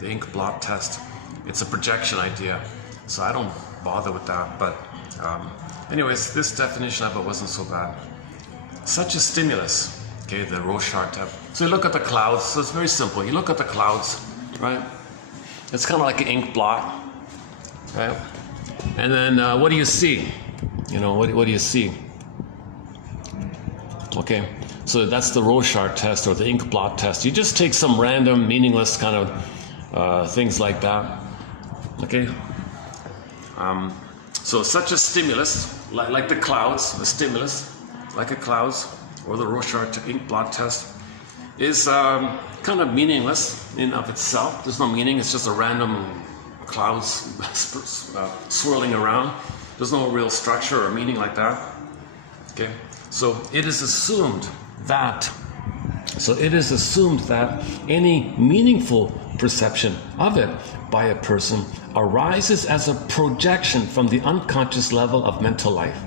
the ink blot test. It's a projection idea, so I don't bother with that. But anyways, this definition of it wasn't so bad. Such a stimulus, okay, the Rorschach test. So you look at the clouds, so it's very simple. You look at the clouds, right? It's kind of like an ink blot, right? And then what do you see? You know, what do you see? Okay, so that's the Rorschach test or the ink blot test. You just take some random, meaningless kind of things like that. Okay. So such a stimulus, like the clouds, a stimulus, like a clouds, or the Rorschach ink blot test, is kind of meaningless in of itself. There's no meaning. It's just a random clouds swirling around. There's no real structure or meaning like that. Okay. So it is assumed that any meaningful perception of it by a person arises as a projection from the unconscious level of mental life.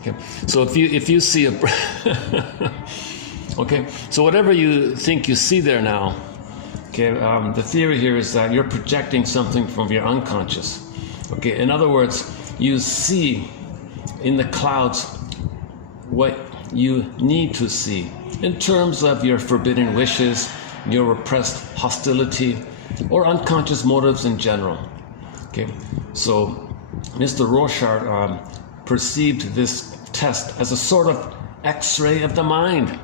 Okay. So if you see a okay, so whatever you think you see there now, okay, the theory here is that you're projecting something from your unconscious. Okay, in other words, you see in the clouds what you need to see in terms of your forbidden wishes, your repressed hostility, or unconscious motives in general. Okay, so Mr. Rorschach perceived this test as a sort of X-ray of the mind,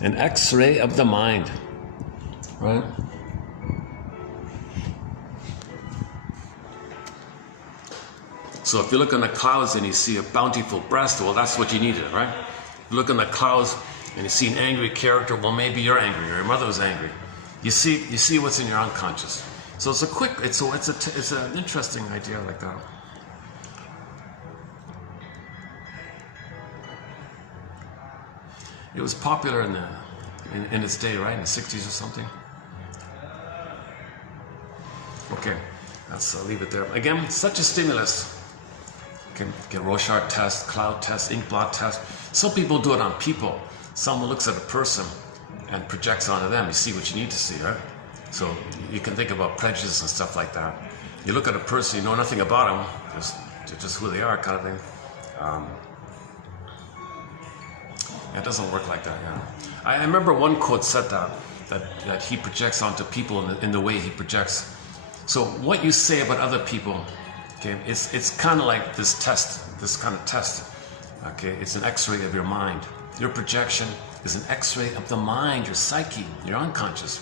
an X-ray of the mind, right? So if you look in the clouds and you see a bountiful breast, well, that's what you needed, right? If you look in the clouds and you see an angry character, well, maybe you're angry or your mother was angry. You see what's in your unconscious. So it's an interesting idea like that. It was popular in its day, right? In the 60s or something. Okay, I'll leave it there. Again, such a stimulus. Get Rorschach test, cloud test, ink blot test. Some people do it on people. Someone looks at a person and projects onto them. You see what you need to see, right? So you can think about prejudice and stuff like that. You look at a person, you know nothing about them, just who they are, kind of thing. It doesn't work like that. Yeah. I remember one quote said that he projects onto people in the way he projects. So what you say about other people. Okay, it's kind of like this kind of test. Okay, it's an X-ray of your mind. Your projection is an X-ray of the mind, your psyche, your unconscious.